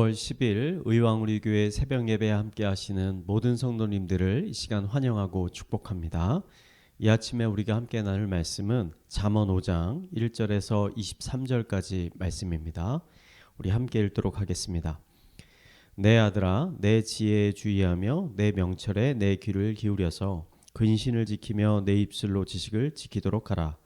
5월 10일 의왕우리교회 새벽예배에 함께 하시는 모든 성도님들을 이 시간 환영하고 축복합니다. 이 아침에 우리가 함께 나눌 말씀은 잠언 5장 1절에서 23절까지 말씀입니다. 우리 함께 읽도록 하겠습니다. 내 아들아, 내 지혜에 주의하며 내 명철에 내 귀를 기울여서 근신을 지키며 내 입술로 지식을 지키도록 하라.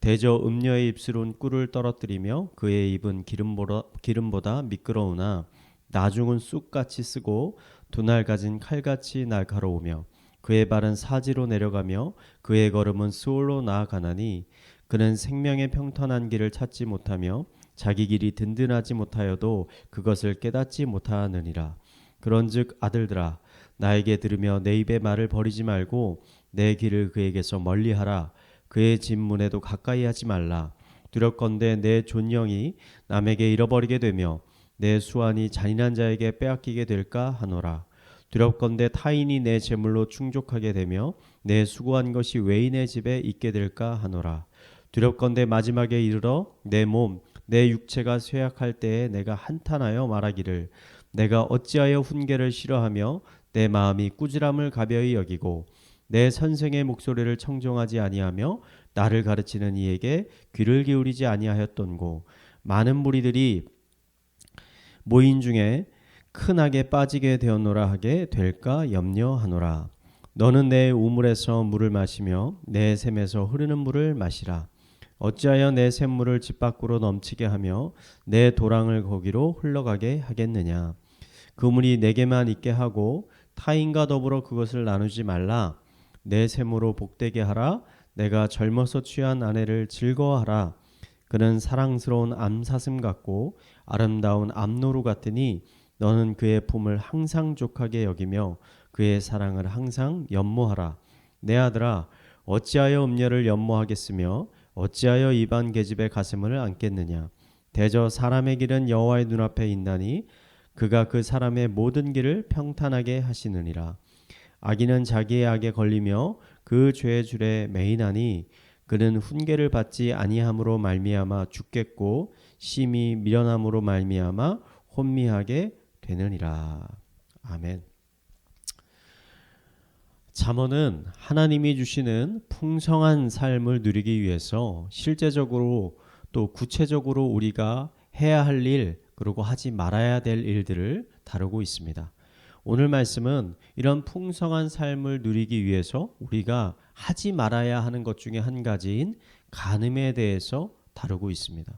대저 음녀의 입술은 꿀을 떨어뜨리며 그의 입은 기름보다 미끄러우나 나중은 쑥같이 쓰고 두날 가진 칼같이 날카로우며 그의 발은 사지로 내려가며 그의 걸음은 수월로 나아가나니 그는 생명의 평탄한 길을 찾지 못하며 자기 길이 든든하지 못하여도 그것을 깨닫지 못하느니라. 그런즉 아들들아, 나에게 들으며 내 입의 말을 버리지 말고 내 길을 그에게서 멀리하라. 그의 진문에도 가까이 하지 말라. 두렵건대 내 존영이 남에게 잃어버리게 되며 내 수완이 잔인한 자에게 빼앗기게 될까 하노라. 두렵건대 타인이 내 재물로 충족하게 되며 내 수고한 것이 외인의 집에 있게 될까 하노라. 두렵건대 마지막에 이르러 내 몸, 내 육체가 쇠약할 때에 내가 한탄하여 말하기를 내가 어찌하여 훈계를 싫어하며 내 마음이 꾸지람을 가벼이 여기고 내 선생의 목소리를 청종하지 아니하며 나를 가르치는 이에게 귀를 기울이지 아니하였던고. 많은 무리들이 모인 중에 큰 악에 빠지게 되었노라 하게 될까 염려하노라. 너는 내 우물에서 물을 마시며 내 샘에서 흐르는 물을 마시라. 어찌하여 내 샘물을 집 밖으로 넘치게 하며 내 도랑을 거기로 흘러가게 하겠느냐. 그 물이 내게만 있게 하고 타인과 더불어 그것을 나누지 말라. 내 샘으로 복되게 하라. 내가 젊어서 취한 아내를 즐거워하라. 그는 사랑스러운 암사슴 같고 아름다운 암노루 같으니 너는 그의 품을 항상 족하게 여기며 그의 사랑을 항상 연모하라. 내 아들아, 어찌하여 음녀를 연모하겠으며 어찌하여 이방 계집의 가슴을 안겠느냐. 대저 사람의 길은 여호와의 눈앞에 있나니 그가 그 사람의 모든 길을 평탄하게 하시느니라. 악인은 자기의 악에 걸리며 그 죄의 줄에 매이나니 그는 훈계를 받지 아니함으로 말미암아 죽겠고 심히 미련함으로 말미암아 혼미하게 되느니라. 아멘. 잠언은 하나님이 주시는 풍성한 삶을 누리기 위해서 실제적으로 또 구체적으로 우리가 해야 할 일 그리고 하지 말아야 될 일들을 다루고 있습니다. 오늘 말씀은 이런 풍성한 삶을 누리기 위해서 우리가 하지 말아야 하는 것 중에 한 가지인 간음에 대해서 다루고 있습니다.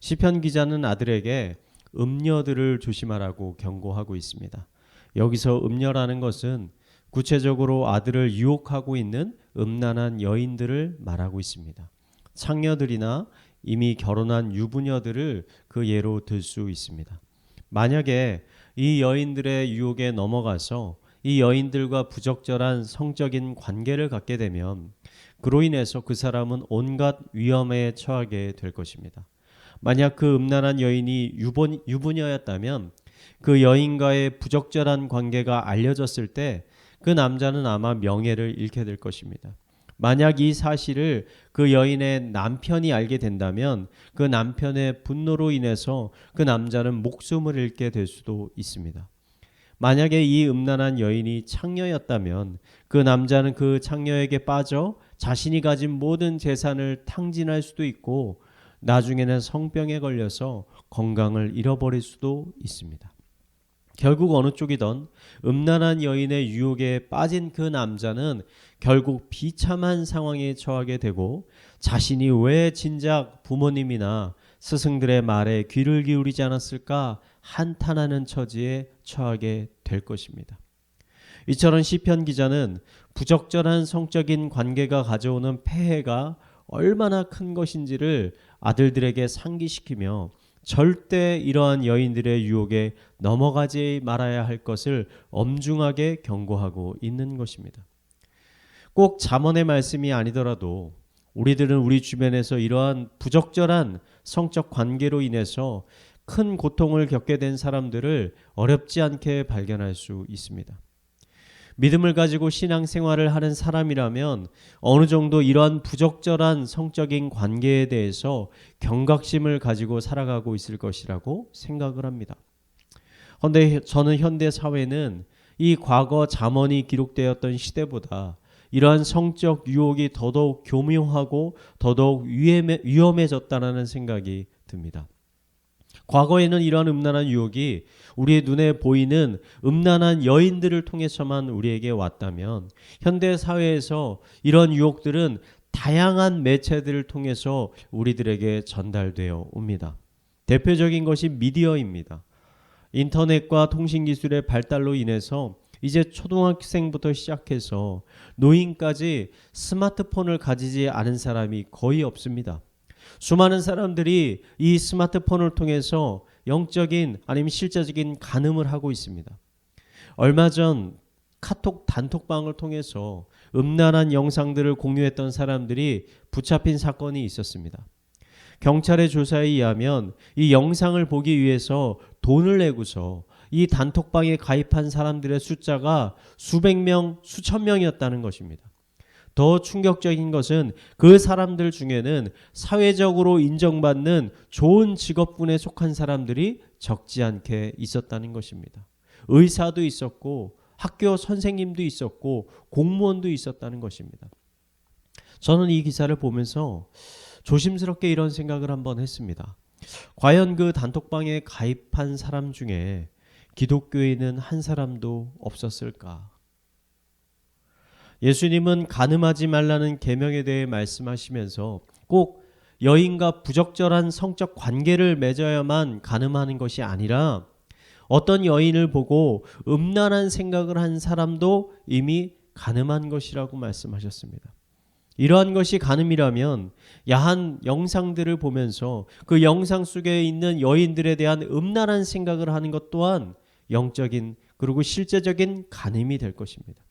시편 기자는 아들에게 음녀들을 조심하라고 경고하고 있습니다. 여기서 음녀라는 것은 구체적으로 아들을 유혹하고 있는 음란한 여인들을 말하고 있습니다. 창녀들이나 이미 결혼한 유부녀들을 그 예로 들 수 있습니다. 만약에 이 여인들의 유혹에 넘어가서 이 여인들과 부적절한 성적인 관계를 갖게 되면 그로 인해서 그 사람은 온갖 위험에 처하게 될 것입니다. 만약 그 음란한 여인이 유부녀였다면 그 여인과의 부적절한 관계가 알려졌을 때 그 남자는 아마 명예를 잃게 될 것입니다. 만약 이 사실을 그 여인의 남편이 알게 된다면 그 남편의 분노로 인해서 그 남자는 목숨을 잃게 될 수도 있습니다. 만약에 이 음란한 여인이 창녀였다면 그 남자는 그 창녀에게 빠져 자신이 가진 모든 재산을 탕진할 수도 있고 나중에는 성병에 걸려서 건강을 잃어버릴 수도 있습니다. 결국 어느 쪽이든 음란한 여인의 유혹에 빠진 그 남자는 결국 비참한 상황에 처하게 되고 자신이 왜 진작 부모님이나 스승들의 말에 귀를 기울이지 않았을까 한탄하는 처지에 처하게 될 것입니다. 이처럼 시편 기자는 부적절한 성적인 관계가 가져오는 폐해가 얼마나 큰 것인지를 아들들에게 상기시키며 절대 이러한 여인들의 유혹에 넘어가지 말아야 할 것을 엄중하게 경고하고 있는 것입니다. 꼭 잠언의 말씀이 아니더라도 우리들은 우리 주변에서 이러한 부적절한 성적 관계로 인해서 큰 고통을 겪게 된 사람들을 어렵지 않게 발견할 수 있습니다. 믿음을 가지고 신앙생활을 하는 사람이라면 어느 정도 이러한 부적절한 성적인 관계에 대해서 경각심을 가지고 살아가고 있을 것이라고 생각을 합니다. 그런데 저는 현대 사회는 이 과거 잠언이 기록되었던 시대보다 이러한 성적 유혹이 더더욱 교묘하고 더더욱 위험해졌다는 생각이 듭니다. 과거에는 이러한 음란한 유혹이 우리의 눈에 보이는 음란한 여인들을 통해서만 우리에게 왔다면 현대 사회에서 이런 유혹들은 다양한 매체들을 통해서 우리들에게 전달되어 옵니다. 대표적인 것이 미디어입니다. 인터넷과 통신기술의 발달로 인해서 이제 초등학생부터 시작해서 노인까지 스마트폰을 가지지 않은 사람이 거의 없습니다. 수많은 사람들이 이 스마트폰을 통해서 영적인 아니면 실제적인 간음을 하고 있습니다. 얼마 전 카톡 단톡방을 통해서 음란한 영상들을 공유했던 사람들이 붙잡힌 사건이 있었습니다. 경찰의 조사에 의하면 이 영상을 보기 위해서 돈을 내고서 이 단톡방에 가입한 사람들의 숫자가 수백 명, 수천 명이었다는 것입니다. 더 충격적인 것은 그 사람들 중에는 사회적으로 인정받는 좋은 직업군에 속한 사람들이 적지 않게 있었다는 것입니다. 의사도 있었고 학교 선생님도 있었고 공무원도 있었다는 것입니다. 저는 이 기사를 보면서 조심스럽게 이런 생각을 한번 했습니다. 과연 그 단톡방에 가입한 사람 중에 기독교인은 한 사람도 없었을까? 예수님은 간음하지 말라는 계명에 대해 말씀하시면서 꼭 여인과 부적절한 성적 관계를 맺어야만 간음하는 것이 아니라 어떤 여인을 보고 음란한 생각을 한 사람도 이미 간음한 것이라고 말씀하셨습니다. 이러한 것이 간음이라면 야한 영상들을 보면서 그 영상 속에 있는 여인들에 대한 음란한 생각을 하는 것 또한 영적인 그리고 실제적인 간음이 될 것입니다.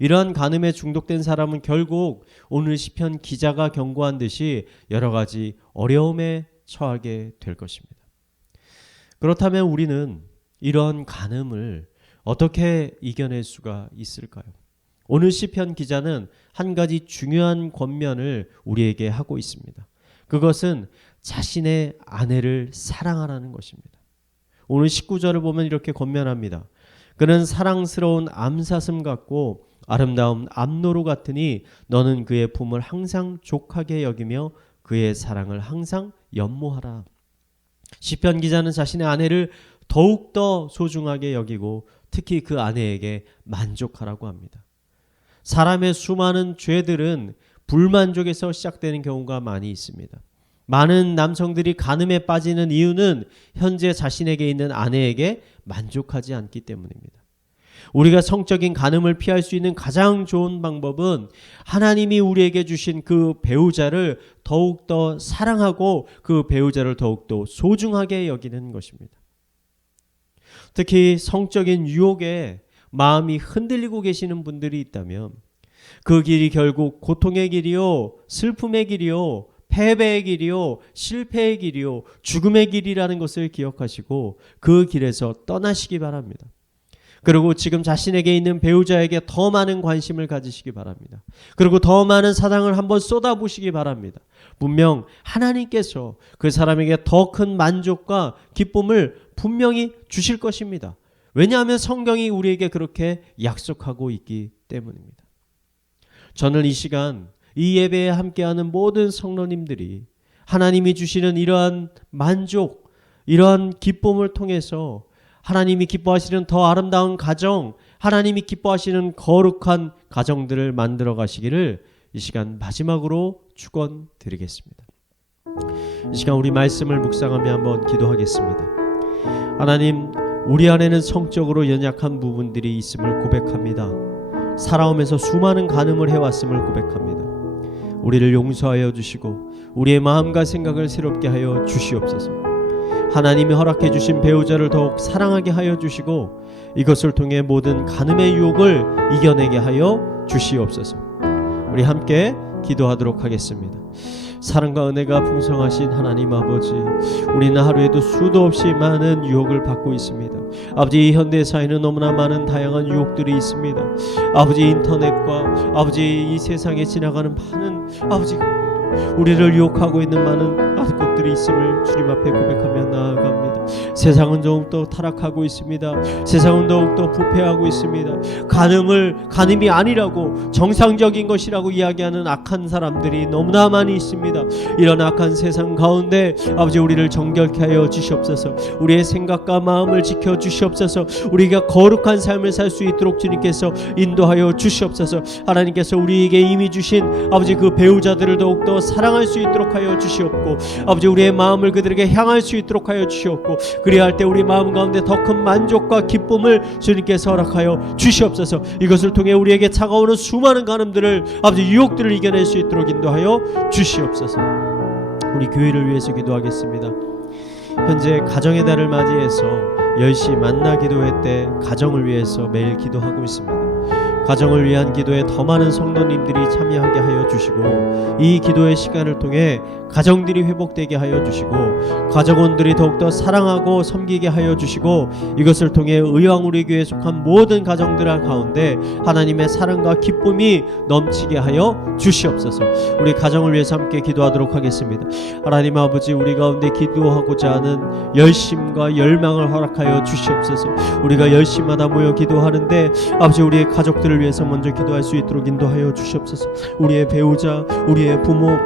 이러한 간음에 중독된 사람은 결국 오늘 시편 기자가 경고한 듯이 여러 가지 어려움에 처하게 될 것입니다. 그렇다면 우리는 이러한 간음을 어떻게 이겨낼 수가 있을까요? 오늘 시편 기자는 한 가지 중요한 권면을 우리에게 하고 있습니다. 그것은 자신의 아내를 사랑하라는 것입니다. 오늘 19절을 보면 이렇게 권면합니다. 그는 사랑스러운 암사슴 같고 아름다운 암노루 같으니 너는 그의 품을 항상 족하게 여기며 그의 사랑을 항상 연모하라. 시편 기자는 자신의 아내를 더욱더 소중하게 여기고 특히 그 아내에게 만족하라고 합니다. 사람의 수많은 죄들은 불만족에서 시작되는 경우가 많이 있습니다. 많은 남성들이 간음에 빠지는 이유는 현재 자신에게 있는 아내에게 만족하지 않기 때문입니다. 우리가 성적인 간음을 피할 수 있는 가장 좋은 방법은 하나님이 우리에게 주신 그 배우자를 더욱더 사랑하고 그 배우자를 더욱더 소중하게 여기는 것입니다. 특히 성적인 유혹에 마음이 흔들리고 계시는 분들이 있다면 그 길이 결국 고통의 길이요, 슬픔의 길이요, 패배의 길이요, 실패의 길이요, 죽음의 길이라는 것을 기억하시고 그 길에서 떠나시기 바랍니다. 그리고 지금 자신에게 있는 배우자에게 더 많은 관심을 가지시기 바랍니다. 그리고 더 많은 사랑을 한번 쏟아부시기 바랍니다. 분명 하나님께서 그 사람에게 더 큰 만족과 기쁨을 분명히 주실 것입니다. 왜냐하면 성경이 우리에게 그렇게 약속하고 있기 때문입니다. 저는 이 시간 이 예배에 함께하는 모든 성도님들이 하나님이 주시는 이러한 만족, 이러한 기쁨을 통해서 하나님이 기뻐하시는 더 아름다운 가정, 하나님이 기뻐하시는 거룩한 가정들을 만들어 가시기를 이 시간 마지막으로 축원드리겠습니다. 이 시간 우리 말씀을 묵상하며 한번 기도하겠습니다. 하나님, 우리 안에는 성적으로 연약한 부분들이 있음을 고백합니다. 살아오면서 수많은 간음을 해왔음을 고백합니다. 우리를 용서하여 주시고 우리의 마음과 생각을 새롭게 하여 주시옵소서. 하나님이 허락해 주신 배우자를 더욱 사랑하게 하여 주시고 이것을 통해 모든 간음의 유혹을 이겨내게 하여 주시옵소서. 우리 함께 기도하도록 하겠습니다. 사랑과 은혜가 풍성하신 하나님 아버지, 우리는 하루에도 수도 없이 많은 유혹을 받고 있습니다. 아버지, 이 현대 사회는 너무나 많은 다양한 유혹들이 있습니다. 아버지, 인터넷과 아버지 이 세상에 지나가는 많은 아버지 우리를 유혹하고 있는 많은 잘못된 것들이 있음을 주님 앞에 고백하며 나아갑니다. 세상은 더욱더 타락하고 있습니다. 세상은 더욱더 부패하고 있습니다. 간음이 아니라고 정상적인 것이라고 이야기하는 악한 사람들이 너무나 많이 있습니다. 이런 악한 세상 가운데 아버지 우리를 정결케 하여 주시옵소서. 우리의 생각과 마음을 지켜 주시옵소서. 우리가 거룩한 삶을 살 수 있도록 주님께서 인도하여 주시옵소서. 하나님께서 우리에게 이미 주신 아버지 그 배우자들을 더욱더 사랑할 수 있도록 하여 주시옵고, 아버지 우리의 마음을 그들에게 향할 수 있도록 하여 주시옵고, 그리할 때 우리 마음 가운데 더 큰 만족과 기쁨을 주님께서 허락하여 주시옵소서. 이것을 통해 우리에게 차가오는 수많은 간음들을 아버지 유혹들을 이겨낼 수 있도록 인도하여 주시옵소서. 우리 교회를 위해서 기도하겠습니다. 현재 가정의 달을 맞이해서 10시 만나 기도회 때 가정을 위해서 매일 기도하고 있습니다. 가정을 위한 기도에 더 많은 성도님들이 참여하게 하여 주시고, 이 기도의 시간을 통해 가정들이 회복되게 하여 주시고, 가정원들이 더욱더 사랑하고 섬기게 하여 주시고, 이것을 통해 의왕우리 교회에 속한 모든 가정들 가운데 하나님의 사랑과 기쁨이 넘치게 하여 주시옵소서. 우리 가정을 위해서 함께 기도하도록 하겠습니다. 하나님 아버지, 우리 가운데 기도하고자 하는 열심과 열망을 허락하여 주시옵소서. 우리가 열심마다 모여 기도하는데 아버지 우리의 가족들을 위해서 먼저 기도할 수 있도록 인도하여 주시옵소서. 우리의 배우자, 우리의 부모,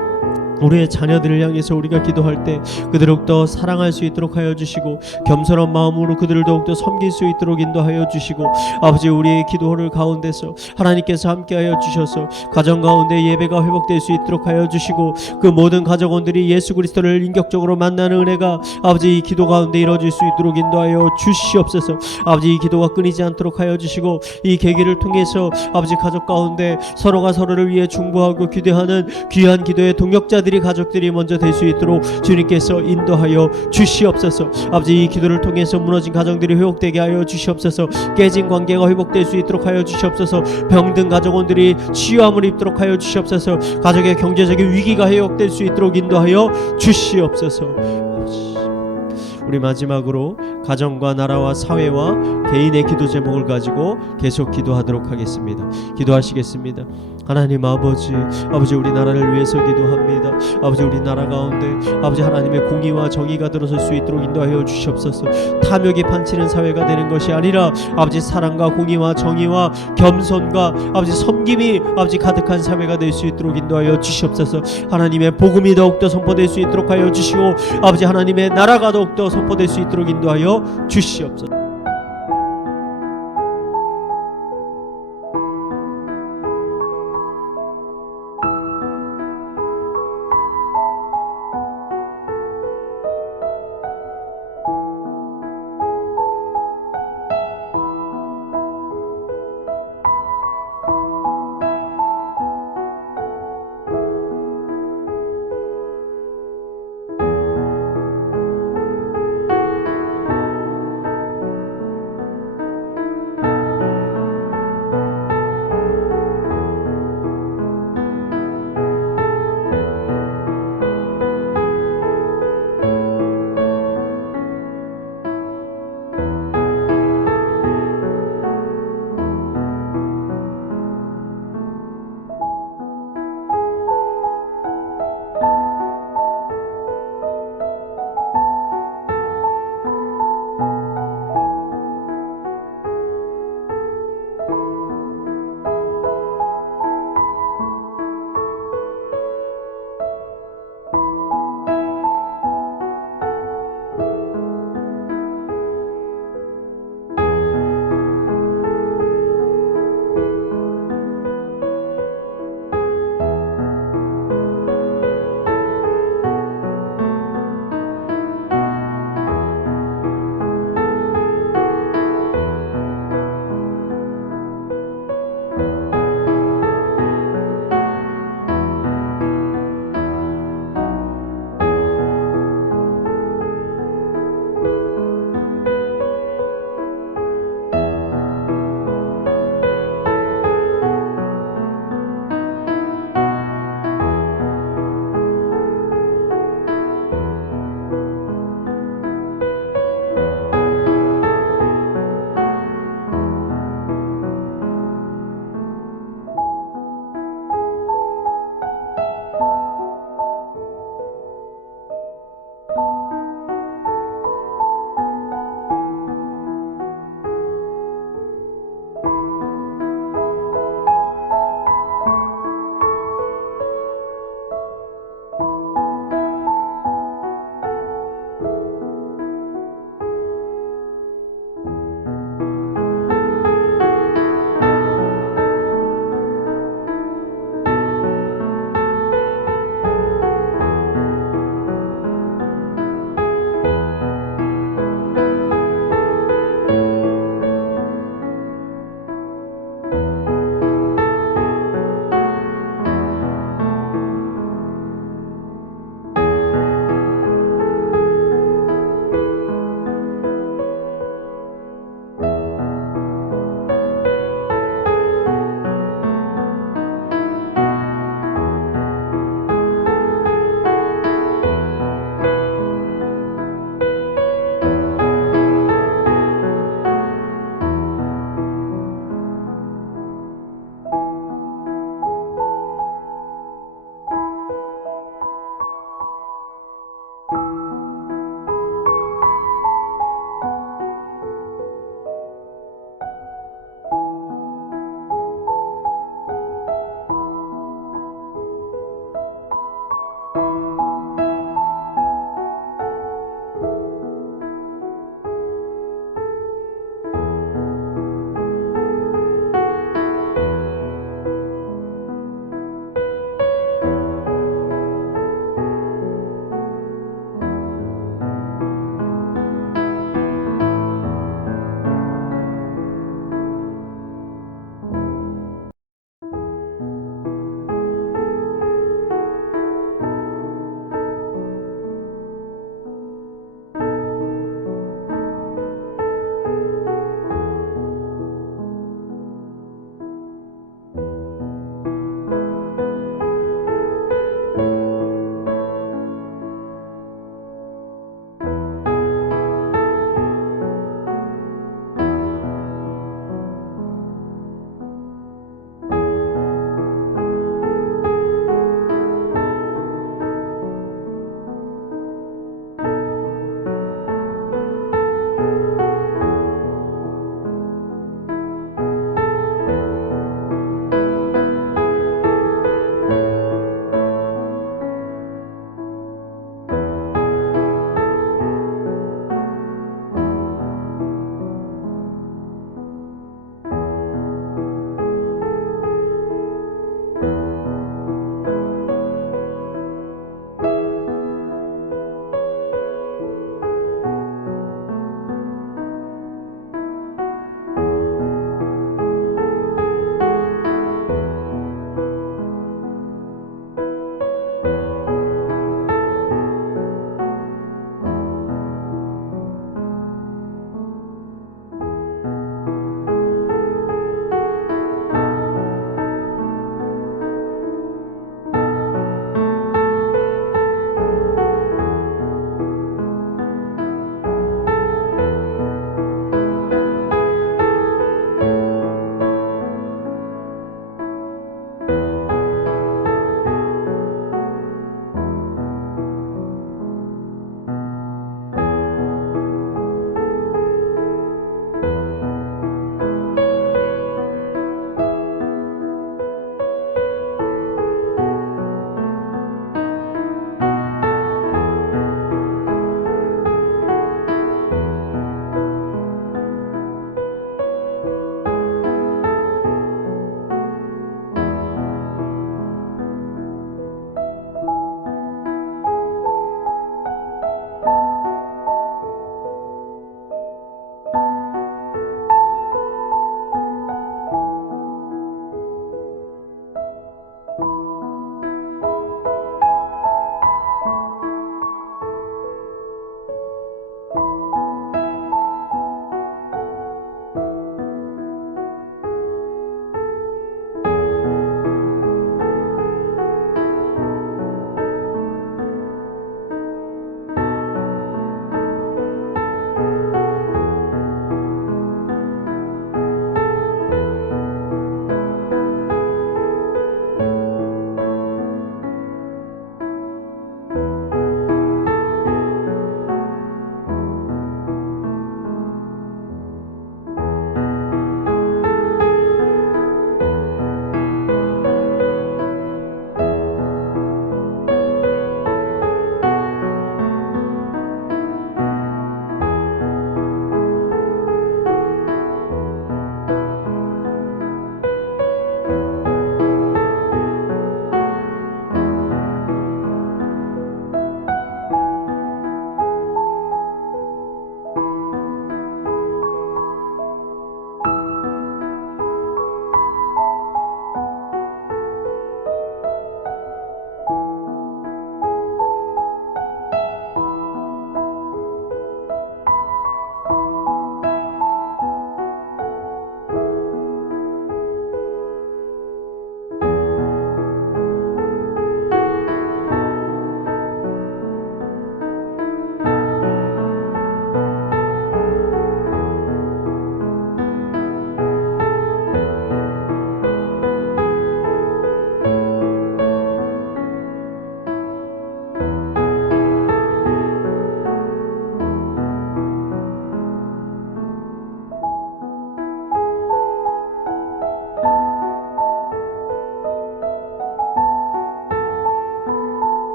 우리의 자녀들을 향해서 우리가 기도할 때 그들을 더욱더 사랑할 수 있도록 하여 주시고, 겸손한 마음으로 그들을 더욱더 섬길 수 있도록 인도하여 주시고, 아버지 우리의 기도를 가운데서 하나님께서 함께하여 주셔서 가정 가운데 예배가 회복될 수 있도록 하여 주시고, 그 모든 가정원들이 예수 그리스도를 인격적으로 만나는 은혜가 아버지 이 기도 가운데 이루어질 수 있도록 인도하여 주시옵소서. 아버지 이 기도가 끊이지 않도록 하여 주시고, 이 계기를 통해서 아버지 가족 가운데 서로가 서로를 위해 중보하고 기도하는 귀한 기도의 동역자들이 가족들이 먼저 될 수 있도록 주님께서 인도하여 주시옵소서. 아버지 이 기도를 통해서 무너진 가정들이 회복되게 하여 주시옵소서. 깨진 관계가 회복될 수 있도록 하여 주시옵소서. 병든 가족원들이 치유함을 입도록 하여 주시옵소서. 가족의 경제적인 위기가 회복될 수 있도록 인도하여 주시옵소서. 우리 마지막으로 가정과 나라와 사회와 개인의 기도 제목을 가지고 계속 기도하도록 하겠습니다. 기도하시겠습니다. 하나님 아버지, 아버지 우리나라를 위해서 기도합니다. 아버지 우리나라 가운데 아버지 하나님의 공의와 정의가 들어설 수 있도록 인도하여 주시옵소서. 탐욕이 판치는 사회가 되는 것이 아니라 아버지 사랑과 공의와 정의와 겸손과 아버지 섬김이 아버지 가득한 사회가 될 수 있도록 인도하여 주시옵소서. 하나님의 복음이 더욱더 선포될 수 있도록 하여 주시고, 아버지 하나님의 나라가 더욱더 선포될 수 있도록 인도하여 주시옵소서.